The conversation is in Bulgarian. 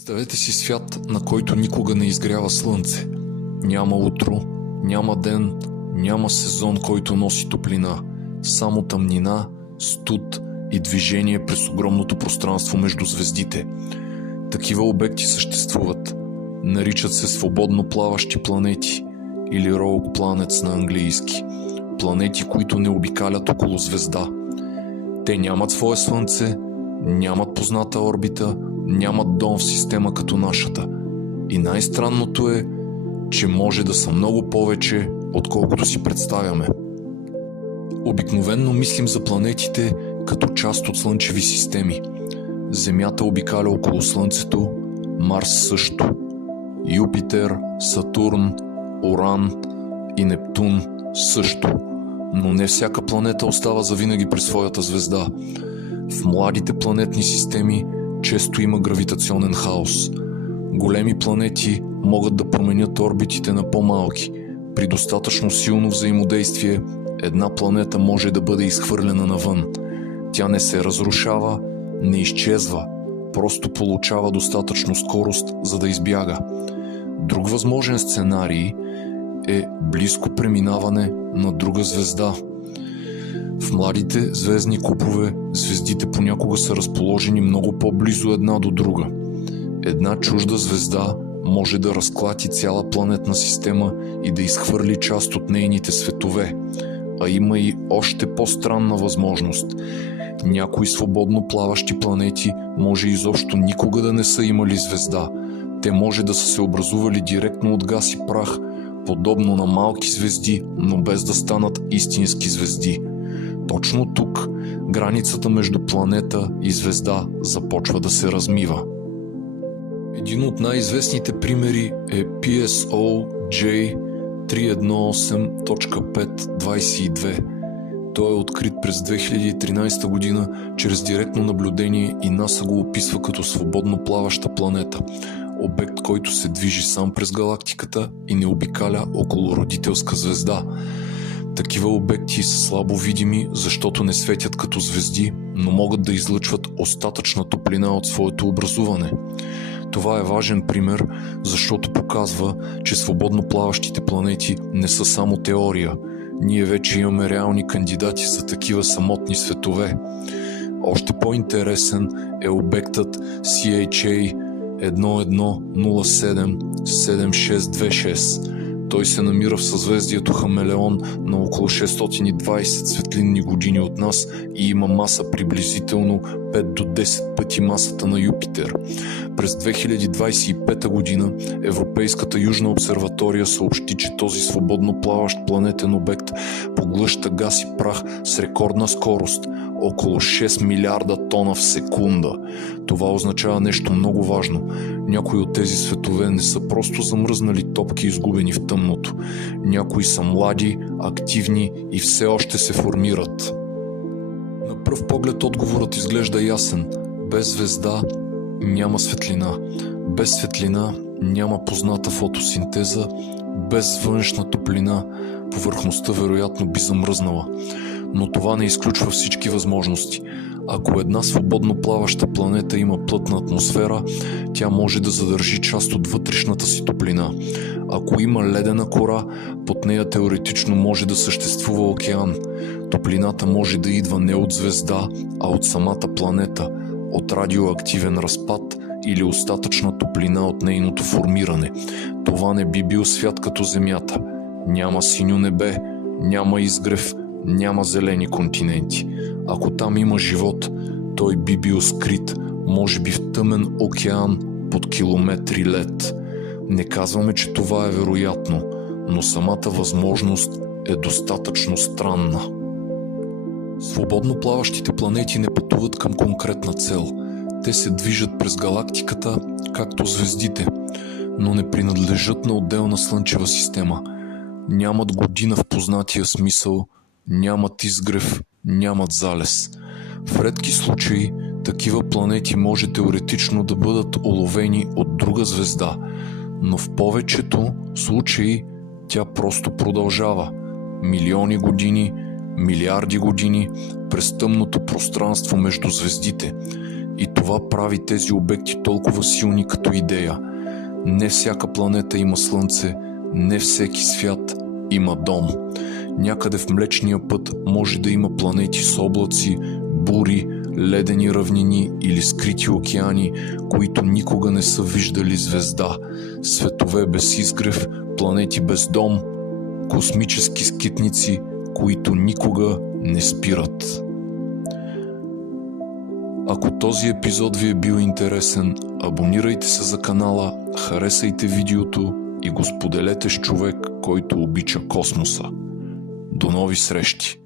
Представете си свят, на който никога не изгрява слънце. Няма утро, няма ден, няма сезон, който носи топлина. Само тъмнина, студ и движение през огромното пространство между звездите. Такива обекти съществуват. Наричат се свободно плаващи планети или rogue planets на английски. Планети, които не обикалят около звезда. Те нямат свое слънце, нямат позната орбита, нямат дом в система като нашата. И най-странното е, че може да са много повече, отколкото си представяме. Обикновенно мислим за планетите като част от слънчеви системи. Земята обикаля около Слънцето, Марс също. Юпитер, Сатурн, Уран и Нептун също. Но не всяка планета остава завинаги при своята звезда. В младите планетни системи често има гравитационен хаос. Големи планети могат да променят орбитите на по-малки. При достатъчно силно взаимодействие една планета може да бъде изхвърлена навън. Тя не се разрушава, не изчезва, просто получава достатъчно скорост, за да избяга. Друг възможен сценарий е близко преминаване на друга звезда. В младите звездни купове звездите понякога са разположени много по-близо една до друга. Една чужда звезда може да разклати цяла планетна система и да изхвърли част от нейните светове. А има и още по-странна възможност. Някои свободно плаващи планети може изобщо никога да не са имали звезда. Те може да са се образували директно от газ и прах, подобно на малки звезди, но без да станат истински звезди. Точно тук границата между планета и звезда започва да се размива. Един от най-известните примери е PSO J 318.522. Той е открит през 2013 година чрез директно наблюдение и НАСА го описва като свободно плаваща планета. Обект, който се движи сам през галактиката и не обикаля около родителска звезда. Такива обекти са слабо видими, защото не светят като звезди, но могат да излъчват остатъчна топлина от своето образуване. Това е важен пример, защото показва, че свободно плаващите планети не са само теория. Ние вече имаме реални кандидати за такива самотни светове. Още по-интересен е обектът CHA 11077626. Той се намира в съзвездието Хамелеон на около 620 светлинни години от нас и има маса приблизително 5 до 10 пъти масата на Юпитер. През 2025 година Европейската южна обсерватория съобщи, че този свободно плаващ планетен обект поглъща газ и прах с рекордна скорост – около 6 милиарда тона в секунда. Това означава нещо много важно. Някои от тези светове не са просто замръзнали топки, изгубени в тъмното. Някои са млади, активни и все още се формират. На пръв поглед отговорът изглежда ясен. Без звезда няма светлина. Без светлина няма позната фотосинтеза. Без външна топлина повърхността вероятно би замръзнала. Но това не изключва всички възможности. Ако една свободно плаваща планета има плътна атмосфера, тя може да задържи част от вътрешната си топлина. Ако има ледена кора, под нея теоретично може да съществува океан. Топлината може да идва не от звезда, а от самата планета, от радиоактивен разпад или остатъчна топлина от нейното формиране. Това не би бил свят като Земята. Няма синьо небе, няма изгрев, няма зелени континенти. Ако там има живот, той би бил скрит, може би в тъмен океан под километри лед. Не казваме, че това е вероятно, но самата възможност е достатъчно странна. Свободно плаващите планети не пътуват към конкретна цел. Те се движат през галактиката, както звездите, но не принадлежат на отделна слънчева система. Нямат година в познатия смисъл, нямат изгрев, нямат залез. В редки случаи такива планети може теоретично да бъдат уловени от друга звезда, но в повечето случаи тя просто продължава. Милиони години, милиарди години през тъмното пространство между звездите. И това прави тези обекти толкова силни като идея. Не всяка планета има слънце, не всеки свят има дом. Някъде в Млечния път може да има планети с облаци, бури, ледени равнини или скрити океани, които никога не са виждали звезда, светове без изгрев, планети без дом, космически скитници, които никога не спират. Ако този епизод ви е бил интересен, абонирайте се за канала, харесайте видеото и го споделете с човек, който обича космоса. До нови срещи!